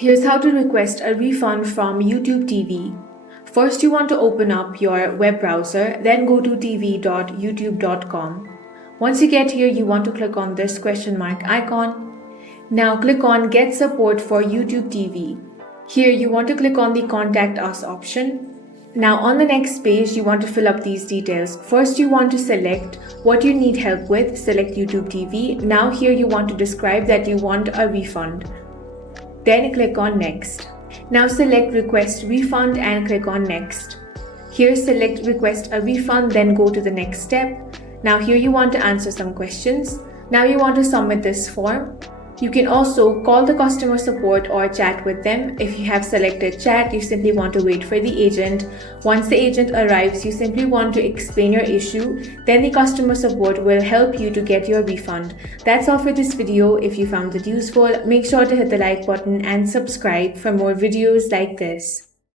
Here's how to request a refund from YouTube TV. First, you want to open up your web browser, then go to tv.youtube.com. Once you get here, you want to click on this question mark icon. Now click on Get Support for YouTube TV. Here you want to click on the Contact Us option. Now on the next page, you want to fill up these details. First, you want to select what you need help with, select YouTube TV. Now here you want to describe that you want a refund. Then click on Next. Now select Request Refund and click on Next. Here select Request a refund, then go to the next step. Now here you want to answer some questions. Now you want to submit this form. You can also call the customer support or chat with them. If you have selected chat, you simply want to wait for the agent. Once the agent arrives, you simply want to explain your issue. Then the customer support will help you to get your refund. That's all for this video. If you found it useful, make sure to hit the like button and subscribe for more videos like this.